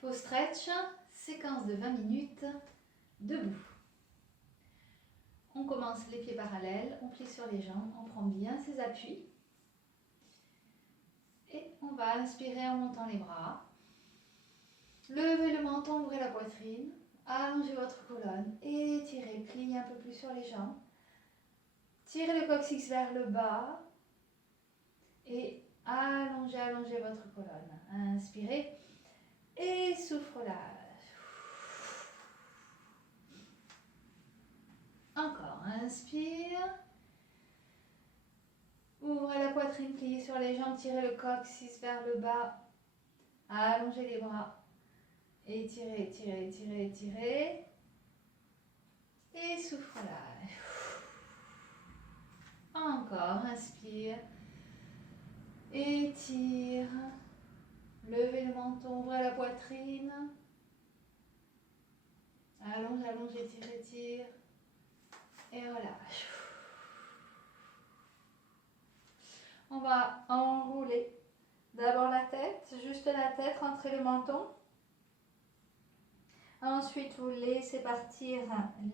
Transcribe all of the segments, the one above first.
Pause stretch, séquence de 20 minutes, debout. On commence les pieds parallèles, on plie sur les jambes, on prend bien ses appuis. Et on va inspirer en montant les bras. Levez le menton, ouvrez la poitrine, allongez votre colonne, étirez, pliez un peu plus sur les jambes. Tirez le coccyx vers le bas et allongez votre colonne. Inspirez et soufflage. Encore, inspire. Ouvrez la poitrine, pliez sur les jambes, tirez le coccyx vers le bas. Allongez les bras. Étirez, étirez, étirez, étirez. Et soufflage. Encore, inspire. Étire. Levez le menton, ouvrez la poitrine. Allonge, allonge, étire, étire. Et relâche. On va enrouler d'abord la tête, juste la tête, rentrez le menton. Ensuite, vous laissez partir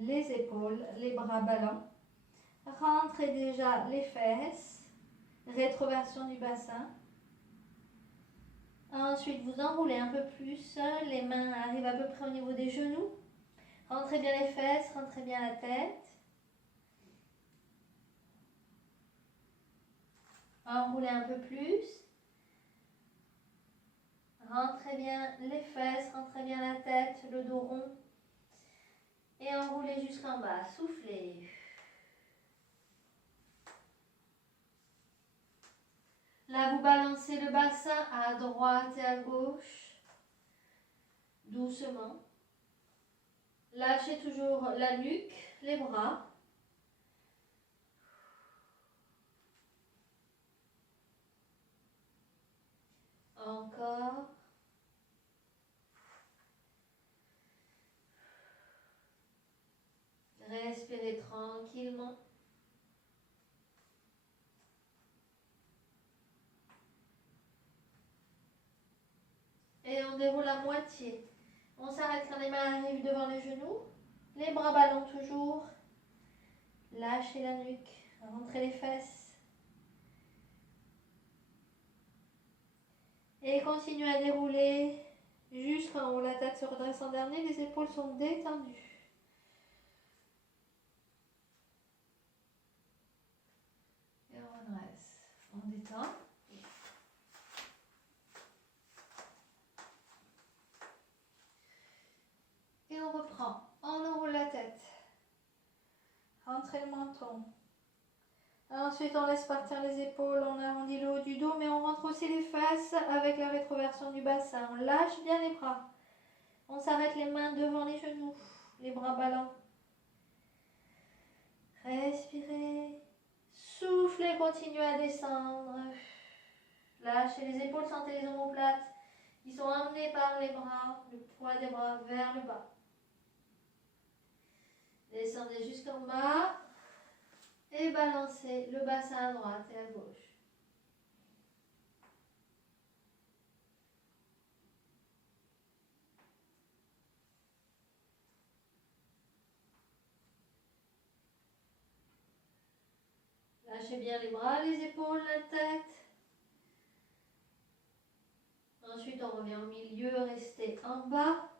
les épaules, les bras ballants. Rentrez déjà les fesses, rétroversion du bassin. Ensuite, vous enroulez un peu plus, les mains arrivent à peu près au niveau des genoux. Rentrez bien les fesses, rentrez bien la tête. Enroulez un peu plus. Rentrez bien les fesses, rentrez bien la tête, le dos rond. Et enroulez jusqu'en bas. Soufflez. Là, vous balancez le bassin à droite et à gauche. Doucement. Lâchez toujours la nuque, les bras. Encore. Respirez tranquillement. Et on déroule à moitié. On s'arrête quand les mains arrivent devant les genoux. Les bras ballants toujours. Lâchez la nuque. Rentrez les fesses. Et continuez à dérouler jusqu'en haut. La tête se redresse en dernier. Les épaules sont détendues. Et on redresse. On détend. Et on reprend. On enroule la tête. Rentrez le menton. Ensuite, on laisse partir les épaules, on arrondit le haut du dos, mais on rentre aussi les fesses avec la rétroversion du bassin. On lâche bien les bras. On s'arrête les mains devant les genoux, les bras ballants. Respirez. Soufflez, continuez à descendre. Lâchez les épaules, sentez les omoplates. Ils sont emmenés par les bras, le poids des bras vers le bas. Descendez jusqu'en bas. Et balancez le bassin à droite et à gauche. Lâchez bien les bras, les épaules, la tête. Ensuite, on revient au milieu, restez en bas.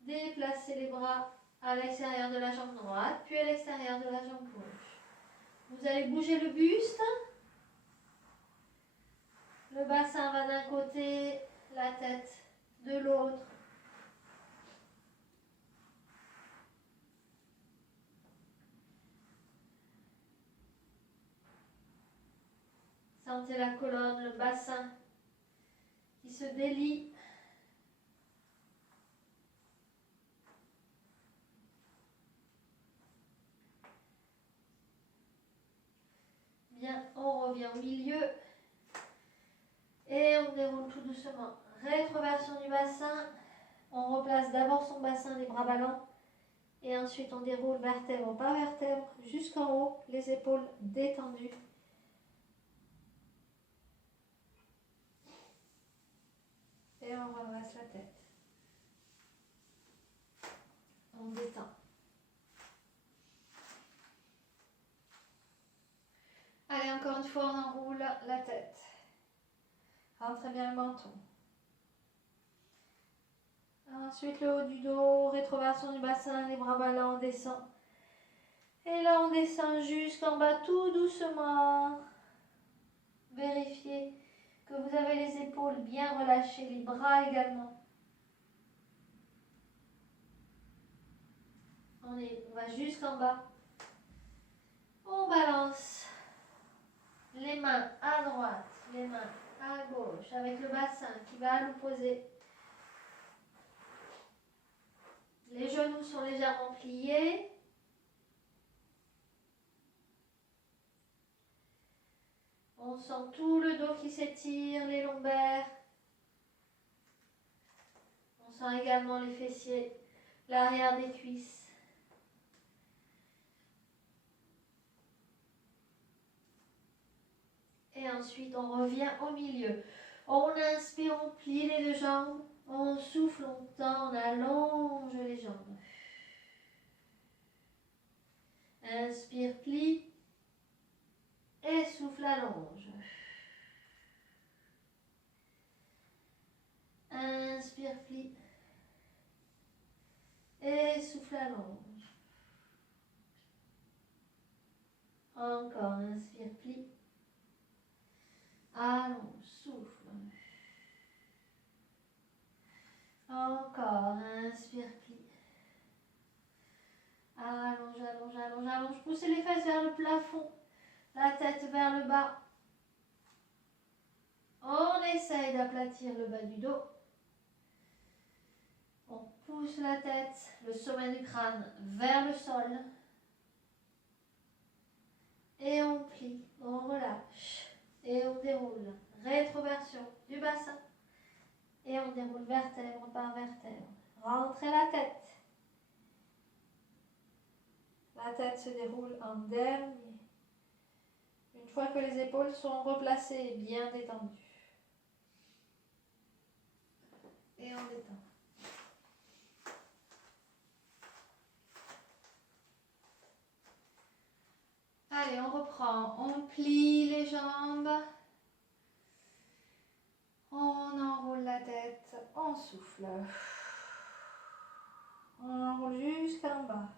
Déplacez les bras à l'extérieur de la jambe droite, puis à l'extérieur de la jambe gauche. Vous allez bouger le buste. Le bassin va d'un côté, la tête de l'autre. Sentez la colonne, le bassin qui se délie. Bien, on revient au milieu. Et on déroule tout doucement. Rétroversion du bassin. On replace d'abord son bassin, les bras ballants. Et ensuite, on déroule vertèbre par vertèbre jusqu'en haut, les épaules détendues. Et on redresse la tête. On détend. Allez, encore une fois, on enroule la tête. Rentrez bien le menton. Ensuite, le haut du dos, rétroversion du bassin, les bras ballants, on descend. Et là, on descend jusqu'en bas, tout doucement. Vérifiez que vous avez les épaules bien relâchées, les bras également. On va jusqu'en bas. On balance les mains à droite, les mains à gauche, avec le bassin qui va à l'opposé. Les genoux sont légèrement pliés. On sent tout le dos qui s'étire, les lombaires. On sent également les fessiers, l'arrière des cuisses. Et ensuite, on revient au milieu. On inspire, on plie les deux jambes. On souffle, on tend, on allonge les jambes. Inspire, plie. Et souffle, allonge. Inspire, plie. Et souffle, allonge. Encore, inspire, plie. Allonge, souffle. Encore, inspire, plie. Allonge, allonge, allonge, allonge. Poussez les fesses vers le plafond. La tête vers le bas. On essaye d'aplatir le bas du dos. On pousse la tête, le sommet du crâne vers le sol. Et on plie, on relâche. Et on déroule. Rétroversion du bassin. Et on déroule vertèbre par vertèbre. Rentrez la tête. La tête se déroule en dernier. Une fois que les épaules sont replacées et bien détendues. Et on détend. Allez, on reprend. On plie les jambes. On enroule la tête. On souffle. On enroule jusqu'en bas.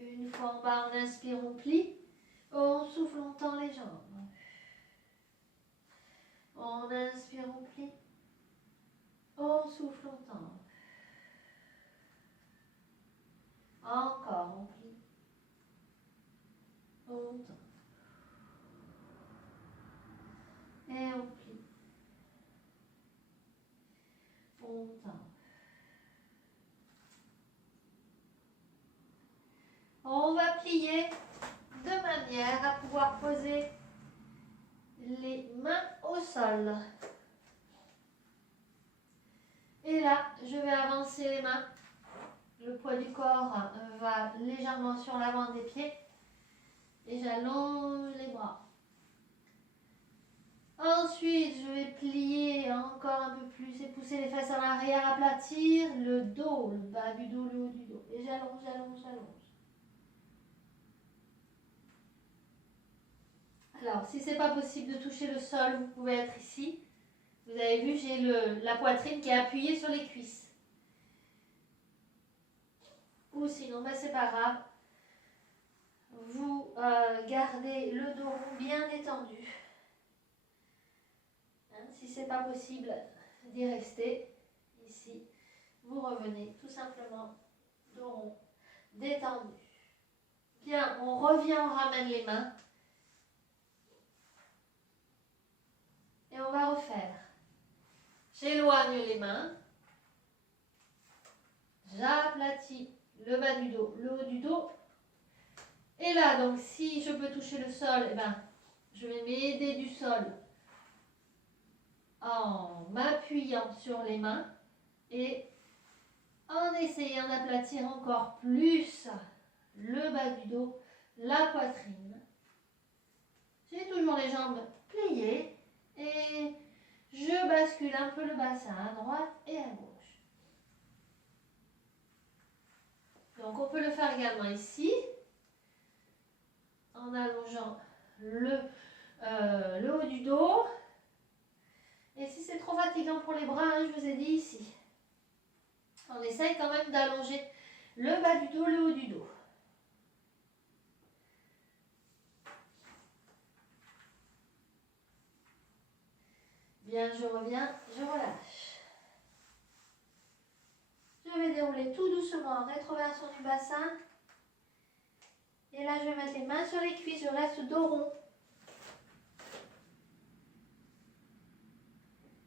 Une fois en bas, on inspire, on plie. On souffle, on tend les jambes. On inspire, on plie. On souffle, on tend. Encore, on plie. On tend. Et on plie. On tend. On va plier de manière à pouvoir poser les mains au sol. Et là, je vais avancer les mains. Le poids du corps va légèrement sur l'avant des pieds. Et j'allonge les bras. Ensuite, je vais plier encore un peu plus et pousser les fesses en arrière, aplatir le dos, le bas du dos, le haut du dos. Et j'allonge, j'allonge, j'allonge. Alors, si ce n'est pas possible de toucher le sol, vous pouvez être ici. Vous avez vu, j'ai la poitrine qui est appuyée sur les cuisses. Ou sinon, ben, c'est pas grave. Vous gardez le dos bien détendu. Hein, si ce n'est pas possible d'y rester, ici, vous revenez tout simplement dos rond, détendu. Bien, on revient, on ramène les mains. Et on va refaire. J'éloigne les mains. J'aplatis le bas du dos, le haut du dos. Et là, donc, si je peux toucher le sol, eh ben, je vais m'aider du sol en m'appuyant sur les mains et en essayant d'aplatir encore plus le bas du dos, la poitrine. J'ai toujours les jambes pliées et je bascule un peu le bassin à droite et à gauche. Donc on peut le faire également ici, en allongeant le haut du dos. Et si c'est trop fatigant pour les bras, hein, je vous ai dit ici. On essaye quand même d'allonger le bas du dos, le haut du dos. Bien, je reviens, je relâche. Je vais dérouler tout doucement en rétroversion du bassin. Et là, je vais mettre les mains sur les cuisses, je reste dos rond.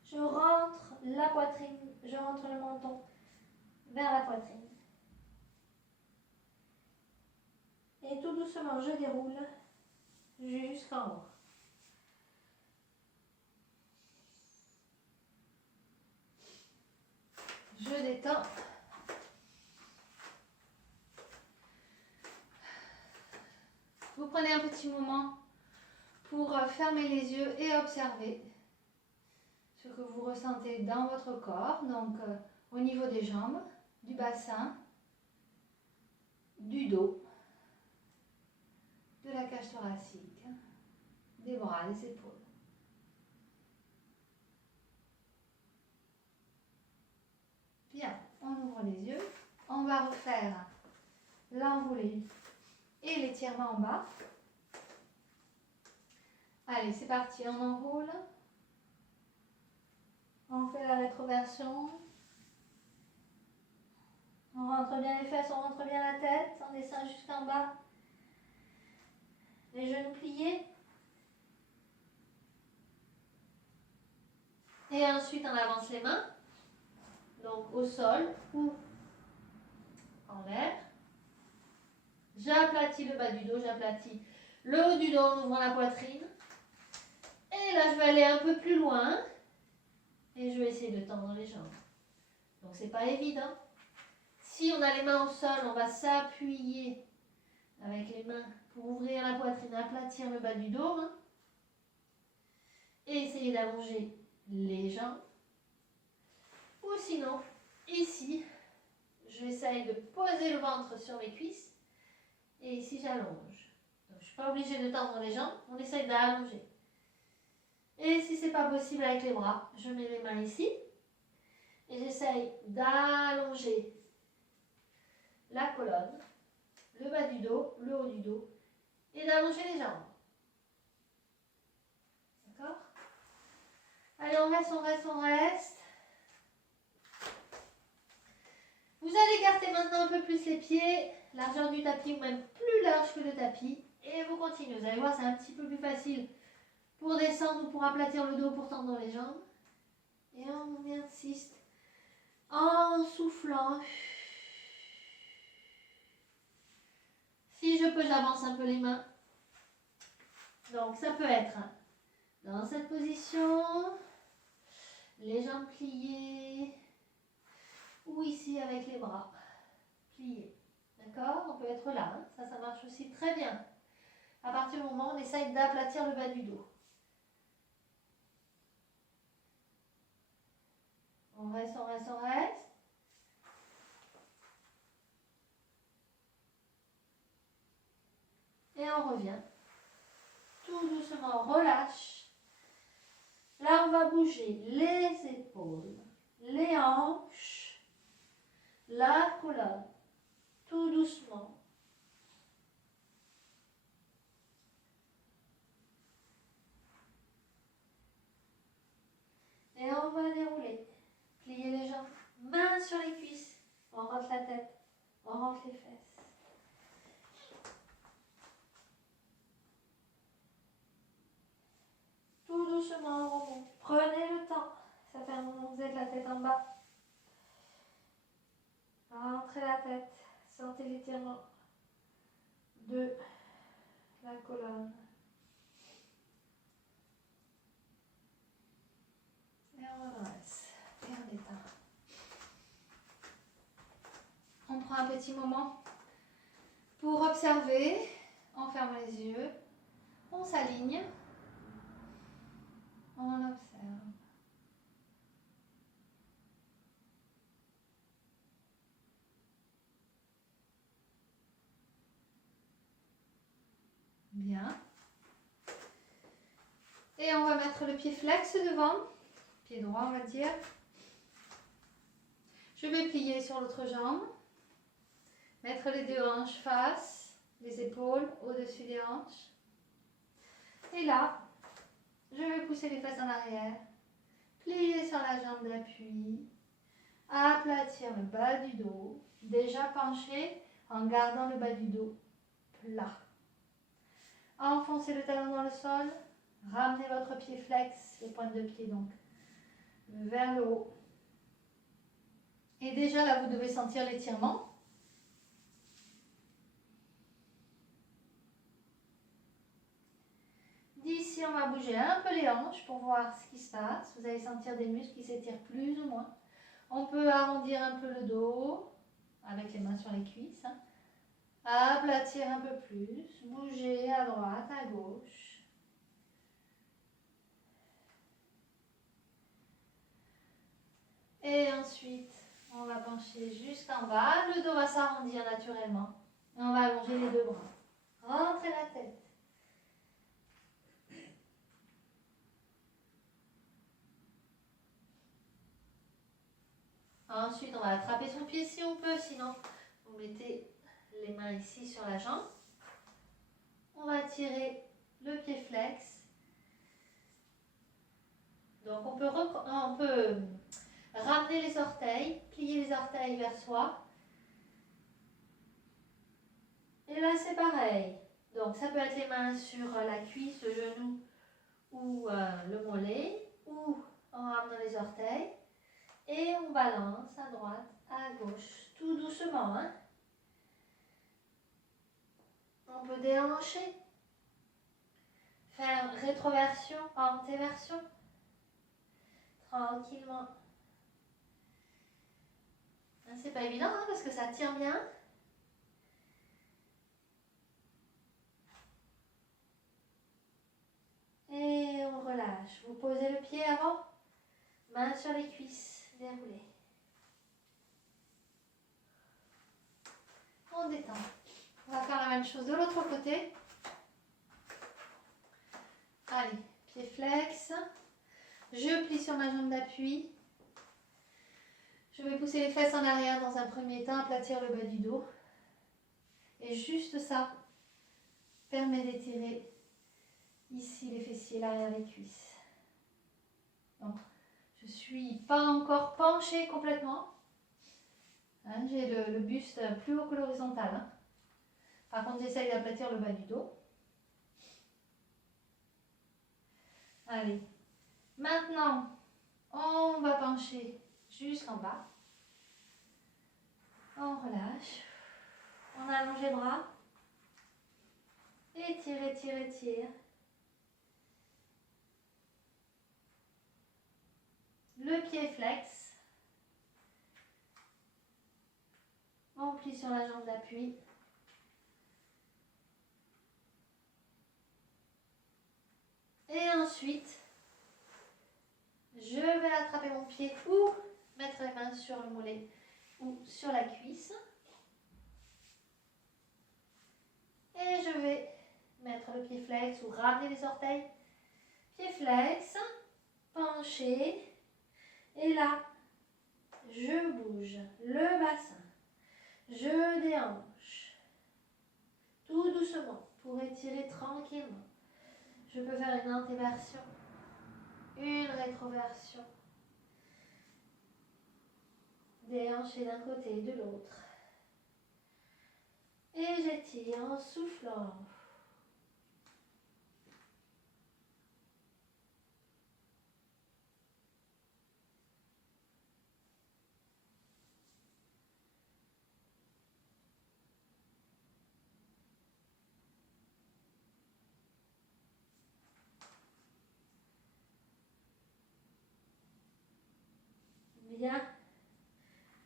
Je rentre la poitrine, je rentre le menton vers la poitrine. Et tout doucement, je déroule jusqu'en haut. Je détends. Vous prenez un petit moment pour fermer les yeux et observer ce que vous ressentez dans votre corps, donc au niveau des jambes, du bassin, du dos, de la cage thoracique, des bras, des épaules. Bien, on ouvre les yeux, on va refaire l'enroulé et l'étirement en bas. Allez, c'est parti, on enroule. On fait la rétroversion. On rentre bien les fesses, on rentre bien la tête. On descend jusqu'en bas. Les genoux pliés. Et ensuite, on avance les mains. Donc, au sol ou en l'air. J'aplatis le bas du dos, j'aplatis le haut du dos en ouvrant la poitrine. Et là, je vais aller un peu plus loin. Et je vais essayer de tendre les jambes. Donc, c'est pas évident. Si on a les mains au sol, on va s'appuyer avec les mains pour ouvrir la poitrine, aplatir le bas du dos. Hein. Et essayer d'allonger les jambes. Ou sinon, ici, j'essaye de poser le ventre sur mes cuisses. Et ici, j'allonge. Donc, je ne suis pas obligée de tendre les jambes, on essaye d'allonger. Et si ce n'est pas possible avec les bras, je mets les mains ici. Et j'essaye d'allonger la colonne, le bas du dos, le haut du dos. Et d'allonger les jambes. D'accord? Allez, on reste, on reste, on reste. Vous allez écarter maintenant un peu plus les pieds, largeur du tapis ou même plus large que le tapis. Et vous continuez. Vous allez voir, c'est un petit peu plus facile pour descendre ou pour aplatir le dos, pour tendre les jambes. Et on insiste en soufflant. Si je peux, j'avance un peu les mains. Donc ça peut être dans cette position, les jambes pliées, ou ici avec les bras pliés. D'accord? On peut être là, hein? Ça marche aussi très bien. À partir du moment où on essaye d'aplatir le bas du dos. On reste, on reste, on reste. Et on revient. Tout doucement, on relâche. Là, on va bouger les épaules, les hanches, la colonne. Tout doucement. Et on va dérouler. Plier les jambes, mains sur les cuisses. On rentre la tête, on rentre les fesses. Tout doucement, on remonte. Prenez le temps. Ça fait un moment que vous êtes la tête en bas. Rentrez la tête. Sentez l'étirement de la colonne. Et on redresse. Et on détend. prend un petit moment pour observer. On ferme les yeux. On s'aligne. On observe. Bien. Et on va mettre le pied flex devant. Pied droit, on va dire. Je vais plier sur l'autre jambe. Mettre les deux hanches face, les épaules au-dessus des hanches. Et là, je vais pousser les fesses en arrière. Plier sur la jambe d'appui. Aplatir le bas du dos. Déjà penché en gardant le bas du dos plat. Enfoncez le talon dans le sol. Ramenez votre pied flex, les pointes de pied donc, vers le haut. Et déjà là, vous devez sentir l'étirement. D'ici, on va bouger un peu les hanches pour voir ce qui se passe. Vous allez sentir des muscles qui s'étirent plus ou moins. On peut arrondir un peu le dos avec les mains sur les cuisses. Aplatir un peu plus. Bouger à droite, à gauche. Et ensuite, on va pencher jusqu'en bas. Le dos va s'arrondir naturellement. Et on va allonger les deux bras. Rentrez la tête. Ensuite, on va attraper son pied si on peut, sinon vous mettez les mains ici sur la jambe. On va tirer le pied flex. Donc on peut ramener les orteils, plier les orteils vers soi. Et là c'est pareil. Donc ça peut être les mains sur la cuisse, le genou ou le mollet, ou en ramenant les orteils. Et on balance à droite, à gauche, tout doucement. Hein. On peut déhancher. Faire rétroversion, antéversion. Tranquillement. C'est pas évident hein, parce que ça tire bien. Et on relâche. Vous posez le pied avant. Main sur les cuisses. Déroulez. On détend. On va faire la même chose de l'autre côté. Allez, pied flex. Je plie sur ma jambe d'appui. Je vais pousser les fesses en arrière dans un premier temps, aplatir le bas du dos. Et juste ça permet d'étirer ici les fessiers, l'arrière des cuisses. Donc, je ne suis pas encore penchée complètement. Hein, j'ai le buste plus haut que l'horizontal. Hein. Par contre, j'essaye d'aplatir le bas du dos. Allez. Maintenant, on va pencher jusqu'en bas. On relâche. On allonge les bras. Étire, étire, étire. Le pied flex. On plie sur la jambe d'appui. Et ensuite, je vais attraper mon pied ou mettre les mains sur le mollet ou sur la cuisse. Et je vais mettre le pied flex ou ramener les orteils. Pied flex, pencher. Et là, je bouge le bassin. Je déhanche. Tout doucement pour étirer tranquillement. Je peux faire une antéversion, une rétroversion. Déhancher d'un côté et de l'autre. Et j'étire en soufflant. Bien.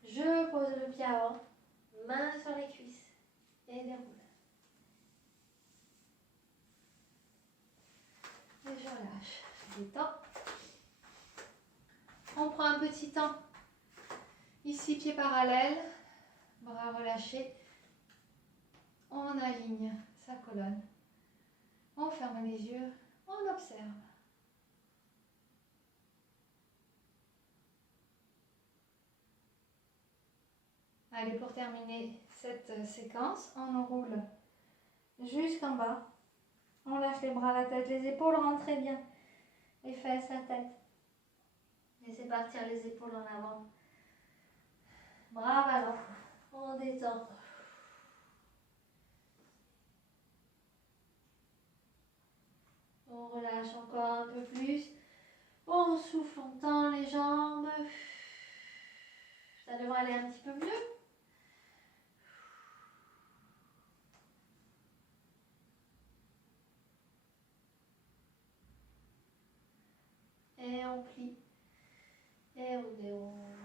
Je pose le pied avant. Main sur les cuisses et déroule. Et je relâche. Je détends. On prend un petit temps. Ici, pieds parallèles, bras relâchés. On aligne sa colonne. On ferme les yeux. On observe. Allez, pour terminer cette séquence, on enroule jusqu'en bas. On lâche les bras, la tête, les épaules rentrent très bien. Les fesses, la tête. Laissez partir les épaules en avant. Bras ballants. On détend. On relâche encore un peu plus. On souffle, on tend les jambes. Ça devrait aller un petit peu mieux. Et on plie. Et on déroule.